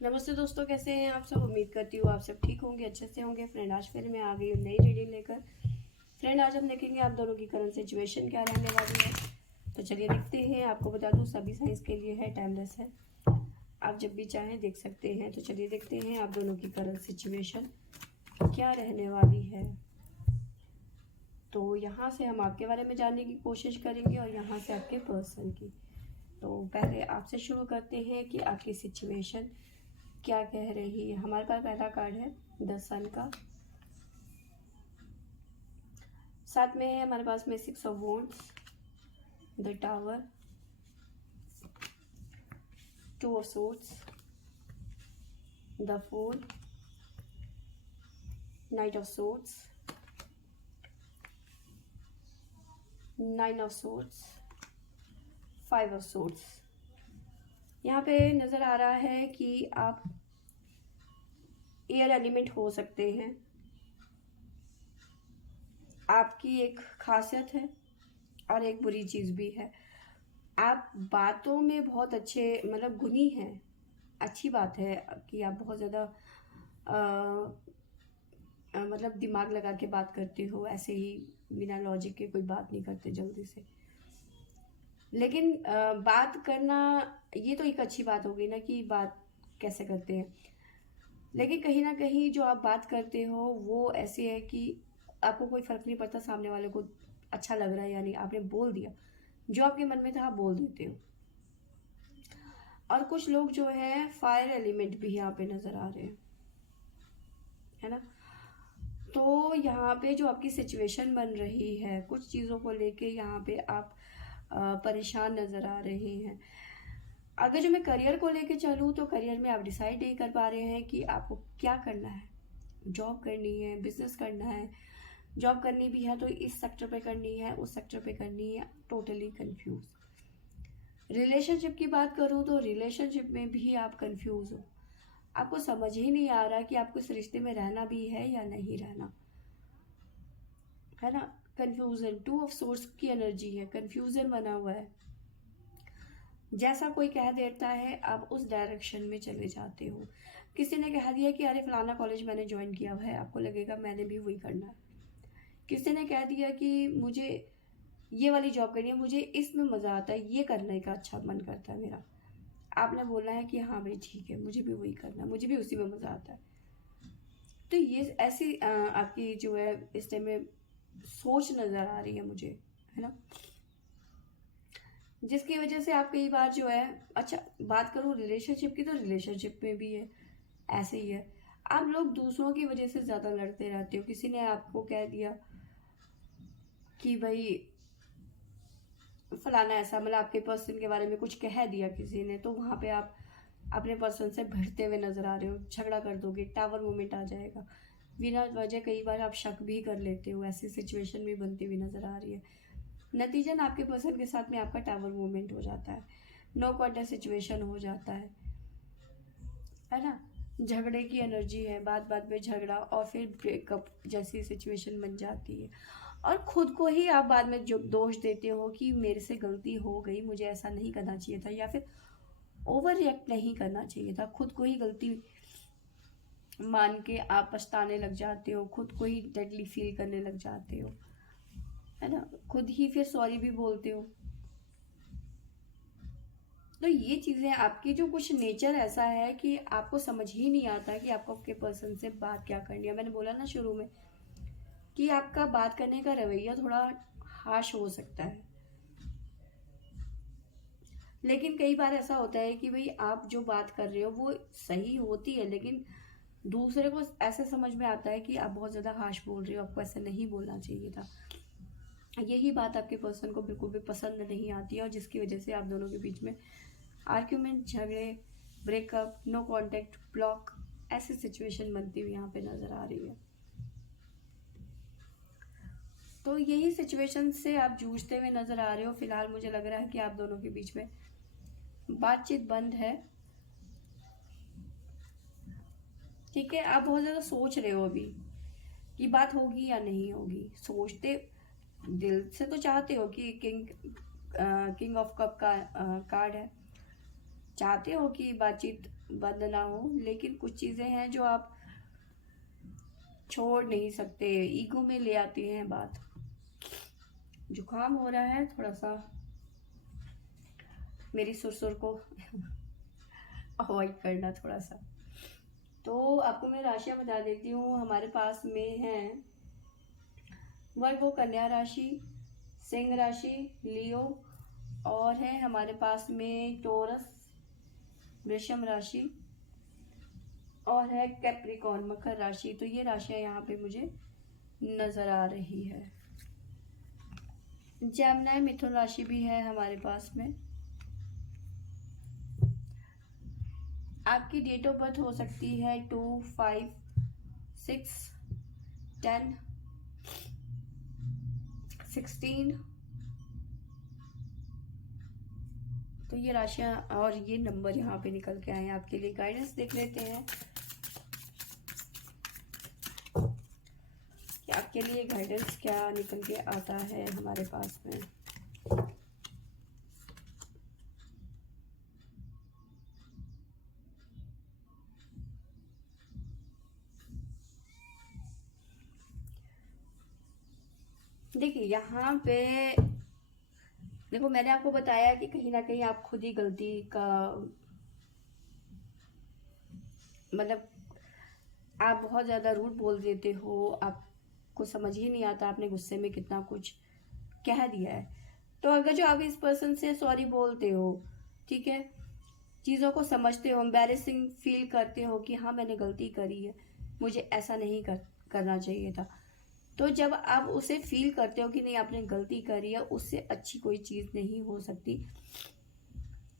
नमस्ते दोस्तों, कैसे हैं आप सब। उम्मीद करती हूँ आप सब ठीक होंगे, अच्छे से होंगे। फ्रेंड, आज फिर मैं आ गई हूँ नई रीडिंग लेकर। फ्रेंड, आज हम देखेंगे आप दोनों की करंट सिचुएशन क्या रहने वाली है। तो चलिए देखते हैं। आपको बता दूँ सभी साइंस के लिए है, टाइमलेस है, आप जब भी चाहें देख सकते हैं। तो चलिए देखते हैं आप दोनों की करंट सिचुएशन क्या रहने वाली है। तो यहाँ से हम आपके बारे में जानने की कोशिश करेंगे और यहाँ से आपके पर्सन की। तो पहले आपसे शुरू करते हैं कि आपकी सिचुएशन क्या कह रही है। हमारे पास पहला कार्ड है द सन का, साथ में है हमारे पास में 6 of wands, the tower, 2 of swords, the fool, knight of swords, 9 of swords, 5 of swords. यहाँ पे नज़र आ रहा है कि आप एयर एलिमेंट हो सकते हैं। आपकी एक खासियत है और एक बुरी चीज़ भी है। आप बातों में बहुत अच्छे, मतलब गुणी हैं। अच्छी बात है कि आप बहुत ज़्यादा मतलब दिमाग लगा के बात करते हो, ऐसे ही बिना लॉजिक के कोई बात नहीं करते जल्दी से। लेकिन बात करना ये तो एक अच्छी बात हो गई ना कि बात कैसे करते हैं। लेकिन कहीं ना कहीं जो आप बात करते हो वो ऐसे है कि आपको कोई फर्क नहीं पड़ता सामने वाले को अच्छा लग रहा है या नहीं। आपने बोल दिया, जो आपके मन में था आप बोल देते हो। और कुछ लोग जो है फायर एलिमेंट भी यहाँ पे नजर आ रहे हैं, है ना। तो यहाँ पे जो आपकी सिचुएशन बन रही है, कुछ चीज़ों को लेके यहाँ पे आप परेशान नज़र आ रहे हैं। अगर जो मैं करियर को लेके चलूँ तो करियर में आप डिसाइड नहीं कर पा रहे हैं कि आपको क्या करना है। जॉब करनी है, बिजनेस करना है। जॉब करनी भी है तो इस सेक्टर पे करनी है, उस सेक्टर पे करनी है, टोटली कंफ्यूज। रिलेशनशिप की बात करूँ तो रिलेशनशिप में भी आप कंफ्यूज हो। आपको समझ ही नहीं आ रहा कि आपको इस रिश्ते में रहना भी है या नहीं रहना, है ना। कंफ्यूजन, 2 ऑफ सोर्स की एनर्जी है, कंफ्यूजन बना हुआ है। जैसा कोई कह देता है आप उस डायरेक्शन में चले जाते हो। किसी ने कह दिया कि अरे फलाना कॉलेज मैंने ज्वाइन किया हुआ है, आपको लगेगा मैंने भी वही करना है। किसी ने कह दिया कि मुझे ये वाली जॉब करनी है, मुझे इसमें मज़ा आता है, ये करने का अच्छा मन करता है मेरा। आपने बोला है कि हाँ भाई ठीक है, मुझे भी वही करना है, मुझे भी उसी में मज़ा आता है। तो ये ऐसी आपकी जो है इस टाइम में सोच नज़र आ रही है मुझे, है ना। जिसकी वजह से आप कई बार जो है, अच्छा बात करूँ रिलेशनशिप की तो रिलेशनशिप में भी है ऐसे ही है। आप लोग दूसरों की वजह से ज़्यादा लड़ते रहते हो। किसी ने आपको कह दिया कि भाई फलाना ऐसा, मतलब आपके पर्सन के बारे में कुछ कह दिया किसी ने, तो वहाँ पे आप अपने पर्सन से भिड़ते हुए नजर आ रहे हो, झगड़ा कर दोगे, टावर मोमेंट आ जाएगा। बिना वजह कई बार आप शक भी कर लेते हो, ऐसी सिचुएशन भी बनती हुई नजर आ रही है। नतीजन आपके पर्सन के साथ में आपका टावर मूवमेंट हो जाता है, नो कॉन्टेक्ट सिचुएशन हो जाता है ना। झगड़े की एनर्जी है, बात बात में झगड़ा और फिर ब्रेकअप जैसी सिचुएशन बन जाती है। और खुद को ही आप बाद में जो दोष देते हो कि मेरे से गलती हो गई, मुझे ऐसा नहीं करना चाहिए था, या फिर ओवर रिएक्ट नहीं करना चाहिए था। खुद को ही गलती मान के आप पछताने लग जाते हो, खुद को ही डेडली फील करने लग जाते हो, है ना। खुद ही फिर सॉरी भी बोलते हो। तो ये चीज़ें आपकी जो कुछ नेचर ऐसा है कि आपको समझ ही नहीं आता कि आपको आपके पर्सन से बात क्या करनी है। मैंने बोला ना शुरू में कि आपका बात करने का रवैया थोड़ा हाश हो सकता है। लेकिन कई बार ऐसा होता है कि भाई आप जो बात कर रहे हो वो सही होती है, लेकिन दूसरे को ऐसे समझ में आता है कि आप बहुत ज़्यादा हाश बोल रहे हो, आपको ऐसे नहीं बोलना चाहिए था। यही बात आपके पर्सन को बिल्कुल भी पसंद नहीं आती है और जिसकी वजह से आप दोनों के बीच में आर्ग्यूमेंट, झगड़े, ब्रेकअप, नो कांटेक्ट, ब्लॉक, ऐसी सिचुएशन बनती हुई यहाँ पे नज़र आ रही है। तो यही सिचुएशन से आप जूझते हुए नज़र आ रहे हो। फिलहाल मुझे लग रहा है कि आप दोनों के बीच में बातचीत बंद है, ठीक है। आप बहुत ज़्यादा सोच रहे हो अभी कि बात होगी या नहीं होगी। सोचते दिल से तो चाहते हो कि किंग ऑफ कप का कार्ड है, चाहते हो कि बातचीत बंद ना हो, लेकिन कुछ चीज़ें हैं जो आप छोड़ नहीं सकते, ईगो में ले आती हैं बात। जुकाम हो रहा है थोड़ा सा, मेरी सुर को अवॉइड करना थोड़ा सा। तो आपको मैं राशियां बता देती हूँ। हमारे पास में है वर्गो कन्या राशि, सिंह राशि, लियो, और है हमारे पास में टोरस वृषम राशि, और है कैप्रिकॉर्न मकर राशि। तो ये राशियां यहाँ पे मुझे नजर आ रही है। जेमिनी मिथुन राशि भी है हमारे पास में। आपकी डेट ऑफ बर्थ हो सकती है 2, 5, 6, 10, 16। तो ये राशियां और ये नंबर यहाँ पे निकल के आए हैं आपके लिए। गाइडेंस देख लेते हैं कि आपके लिए गाइडेंस क्या निकल के आता है हमारे पास में। देखिए यहाँ पे देखो, मैंने आपको बताया कि कहीं ना कहीं आप खुद ही गलती का मतलब आप बहुत ज़्यादा रूड बोल देते हो, आपको समझ ही नहीं आता आपने गुस्से में कितना कुछ कह दिया है। तो अगर जो आप इस पर्सन से सॉरी बोलते हो, ठीक है, चीज़ों को समझते हो, एम्बैरेसिंग फील करते हो कि हाँ मैंने गलती करी है, मुझे ऐसा नहीं करना चाहिए था, तो जब आप उसे फील करते हो कि नहीं आपने गलती करी है, उससे अच्छी कोई चीज़ नहीं हो सकती।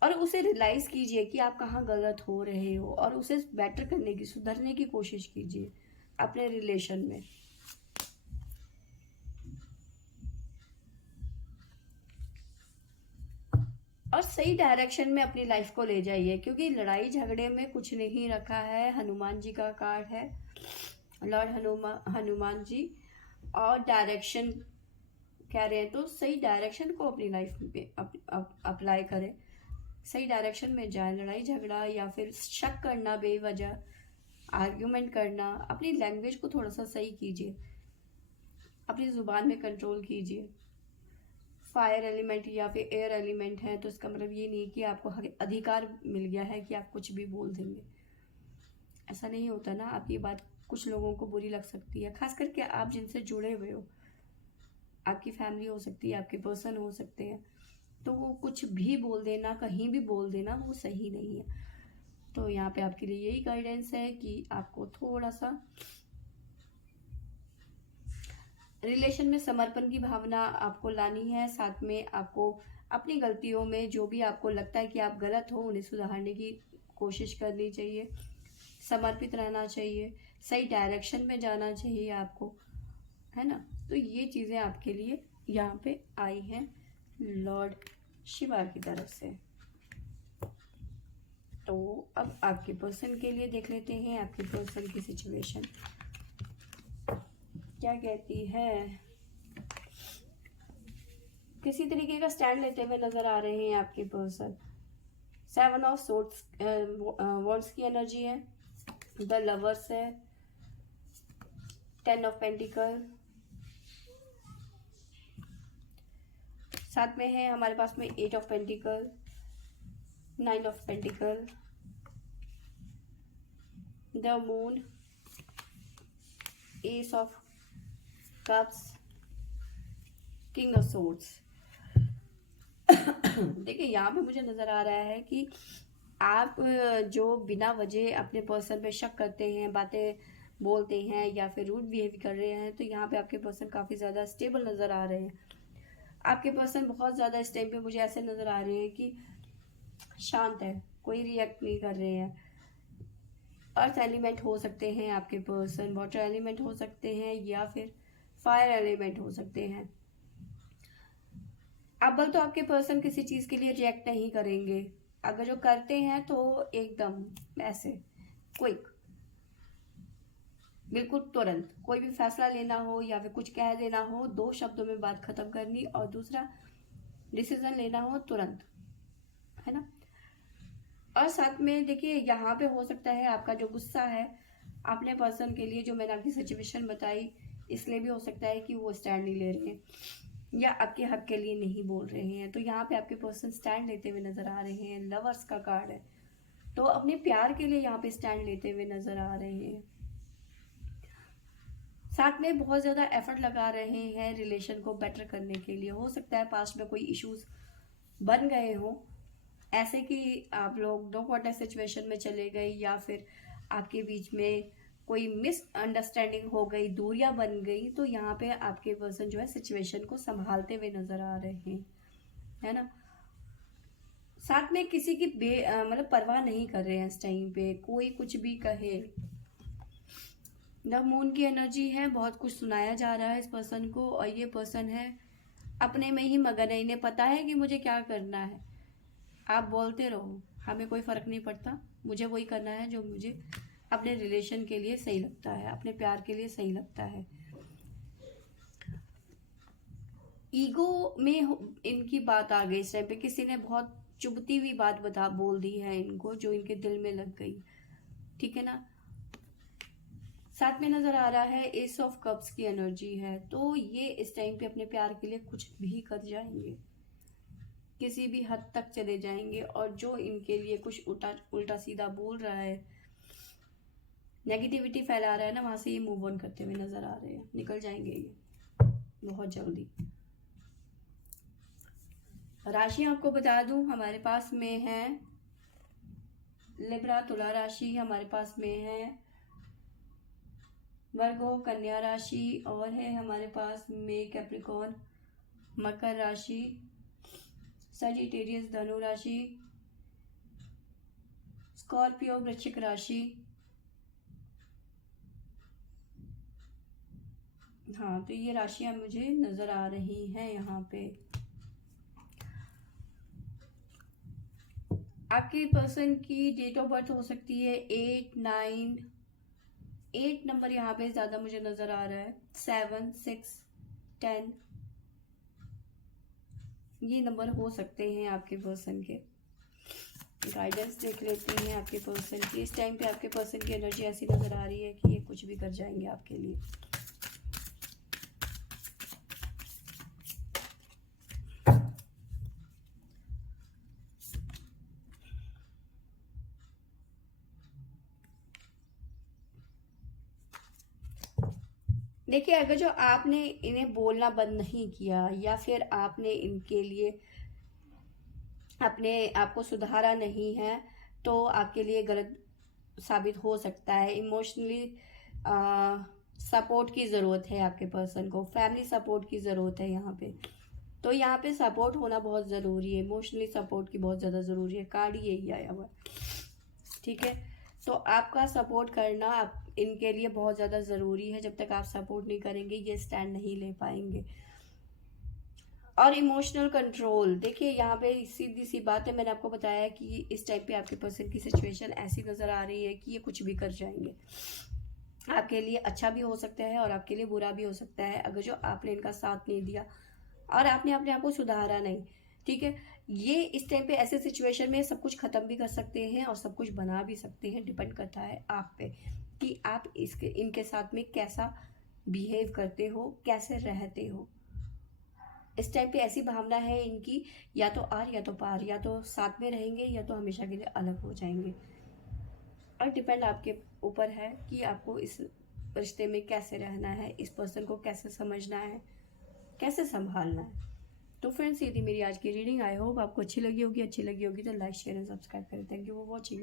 और उसे रियलाइज कीजिए कि आप कहाँ गलत हो रहे हो और उसे बेटर करने की, सुधरने की कोशिश कीजिए अपने रिलेशन में। और सही डायरेक्शन में अपनी लाइफ को ले जाइए, क्योंकि लड़ाई झगड़े में कुछ नहीं रखा है। हनुमान जी का कार्ड है, लॉर्ड हनुमान जी, और डायरेक्शन कह रहे हैं, तो सही डायरेक्शन को अपनी लाइफ में अप्लाई करें, सही डायरेक्शन में जाए। लड़ाई झगड़ा या फिर शक करना, बेवजह आर्ग्यूमेंट करना, अपनी लैंग्वेज को थोड़ा सा सही कीजिए, अपनी जुबान में कंट्रोल कीजिए। फायर एलिमेंट या फिर एयर एलिमेंट है, तो इसका मतलब ये नहीं कि आपको अधिकार मिल गया है कि आप कुछ भी बोल देंगे, ऐसा नहीं होता ना। आपकी बात कुछ लोगों को बुरी लग सकती है, खास करके आप जिनसे जुड़े हुए हो, आपकी फैमिली हो सकती है, आपके पर्सन हो सकते हैं, तो वो कुछ भी बोल देना, कहीं भी बोल देना, वो सही नहीं है। तो यहाँ पे आपके लिए यही गाइडेंस है कि आपको थोड़ा सा रिलेशन में समर्पण की भावना आपको लानी है। साथ में आपको अपनी गलतियों में जो भी आपको लगता है कि आप गलत हो, उन्हें सुधारने की कोशिश करनी चाहिए, समर्पित रहना चाहिए, सही डायरेक्शन में जाना चाहिए आपको, है ना। तो ये चीज़ें आपके लिए यहाँ पे आई हैं लॉर्ड शिवा की तरफ से। तो अब आपके पर्सन के लिए देख लेते हैं आपके पर्सन की सिचुएशन क्या कहती है। किसी तरीके का स्टैंड लेते हुए नजर आ रहे हैं आपके पर्सन। 7 ऑफ सोर्ड्स वॉन्ड्स की एनर्जी है, द लवर्स है, 10 ऑफ पेंटिकल, साथ में है हमारे पास में 8 of pentacle, 9 of pentacle, the moon, S of cups, king of swords. देखिए यहाँ पे मुझे नजर आ रहा है कि आप जो बिना वजह अपने पर्सन पे शक करते हैं, बातें बोलते हैं या फिर रूड बिहेव कर रहे हैं, तो यहाँ पे आपके पर्सन काफ़ी ज़्यादा स्टेबल नज़र आ रहे हैं। आपके पर्सन बहुत ज़्यादा इस टाइम पे मुझे ऐसे नज़र आ रहे हैं कि शांत है, कोई रिएक्ट नहीं कर रहे हैं। अर्थ एलिमेंट हो सकते हैं आपके पर्सन, वाटर एलिमेंट हो सकते हैं, या फिर फायर एलिमेंट हो सकते हैं। अब तो आपके पर्सन किसी चीज़ के लिए रिएक्ट नहीं करेंगे, अगर जो करते हैं तो एकदम ऐसे क्विक, बिल्कुल तुरंत। कोई भी फैसला लेना हो या फिर कुछ कह देना हो, 2 शब्दों में बात खत्म करनी, और दूसरा डिसीजन लेना हो तुरंत, है ना। और साथ में देखिए यहाँ पे हो सकता है आपका जो गुस्सा है अपने पर्सन के लिए, जो मैंने आपकी सिचुएशन बताई, इसलिए भी हो सकता है कि वो स्टैंड नहीं ले रहे हैं या आपके हक के लिए नहीं बोल रहे हैं। तो यहाँ पे आपके पर्सन स्टैंड लेते हुए नजर आ रहे हैं। लवर्स का कार्ड है, तो अपने प्यार के लिए यहाँ पे स्टैंड लेते हुए नजर आ रहे हैं। साथ में बहुत ज़्यादा एफर्ट लगा रहे हैं रिलेशन को बेटर करने के लिए। हो सकता है पास्ट में कोई इश्यूज बन गए हो, ऐसे कि आप लोग नो कॉन्टेक्ट सिचुएशन में चले गए, या फिर आपके बीच में कोई मिसअंडरस्टैंडिंग हो गई, दूरियां बन गई। तो यहाँ पे आपके पर्सन जो है सिचुएशन को संभालते हुए नजर आ रहे हैं, है ना। साथ में किसी की मतलब परवाह नहीं कर रहे हैं इस टाइम पे, कोई कुछ भी कहे। द मून की एनर्जी है, बहुत कुछ सुनाया जा रहा है इस पर्सन को, और ये पर्सन है अपने में ही मगन है। इन्हें पता है कि मुझे क्या करना है। आप बोलते रहो, हमें कोई फर्क नहीं पड़ता, मुझे वही करना है जो मुझे अपने रिलेशन के लिए सही लगता है, अपने प्यार के लिए सही लगता है। ईगो में इनकी बात आ गई इस टाइम पे, किसी ने बहुत चुभती हुई बात बोल दी है इनको, जो इनके दिल में लग गई, ठीक है ना। साथ में नजर आ रहा है एस ऑफ कप्स की एनर्जी है, तो ये इस टाइम पे अपने प्यार के लिए कुछ भी कर जाएंगे, किसी भी हद तक चले जाएंगे। और जो इनके लिए कुछ उल्टा सीधा बोल रहा है, नेगेटिविटी फैला रहा है ना, वहां से ये मूव ऑन करते हुए नजर आ रहे हैं, निकल जाएंगे ये बहुत जल्दी। राशि आपको बता दूं, हमारे पास में है लिब्रा तुला राशि, हमारे पास में है वर्गो कन्या राशि, और है हमारे पास में कैप्रिकॉर्न मकर राशि, सजिटेरियस धनु राशि, स्कॉर्पियो वृश्चिक राशि। हाँ, तो ये राशियां मुझे नजर आ रही हैं यहाँ पे। आपके पर्सन की डेट ऑफ बर्थ हो सकती है 8 नंबर यहाँ पे ज्यादा मुझे नजर आ रहा है, 7, 6, 10, ये नंबर हो सकते हैं आपके पर्सन के। गाइडेंस देख लेते हैं आपके पर्सन की। इस टाइम पे आपके पर्सन की एनर्जी ऐसी नजर आ रही है कि ये कुछ भी कर जाएंगे आपके लिए। देखिए, अगर जो आपने इन्हें बोलना बंद नहीं किया, या फिर आपने इनके लिए अपने आप को सुधारा नहीं है, तो आपके लिए गलत साबित हो सकता है। इमोशनली सपोर्ट की ज़रूरत है आपके पर्सन को, फैमिली सपोर्ट की ज़रूरत है यहाँ पे। तो यहाँ पे सपोर्ट होना बहुत ज़रूरी है, इमोशनली सपोर्ट की बहुत ज़्यादा ज़रूरी है। कार्ड यही आया हुआ है, ठीक है। तो आपका सपोर्ट करना आप इनके लिए बहुत ज़्यादा ज़रूरी है। जब तक आप सपोर्ट नहीं करेंगे, ये स्टैंड नहीं ले पाएंगे। और इमोशनल कंट्रोल, देखिए यहाँ पे सीधी सी बात है, मैंने आपको बताया कि इस टाइप पे आपके पर्सन की सिचुएशन ऐसी नज़र आ रही है कि ये कुछ भी कर जाएंगे। आपके लिए अच्छा भी हो सकता है और आपके लिए बुरा भी हो सकता है, अगर जो आपने इनका साथ नहीं दिया और आपने अपने आप को सुधारा नहीं, ठीक है। ये इस टाइम पे ऐसे सिचुएशन में सब कुछ ख़त्म भी कर सकते हैं और सब कुछ बना भी सकते हैं। डिपेंड करता है आप पे कि आप इनके साथ में कैसा बिहेव करते हो, कैसे रहते हो। इस टाइम पे ऐसी भावना है इनकी, या तो आर या तो पार, या तो साथ में रहेंगे या तो हमेशा के लिए अलग हो जाएंगे। और डिपेंड आपके ऊपर है कि आपको इस रिश्ते में कैसे रहना है, इस पर्सन को कैसे समझना है, कैसे संभालना है। तो फ्रेंड्स, ये थी मेरी आज की रीडिंग। आई होप आपको अच्छी लगी होगी तो लाइक शेयर एंड सब्सक्राइब करें। Thank you for watching.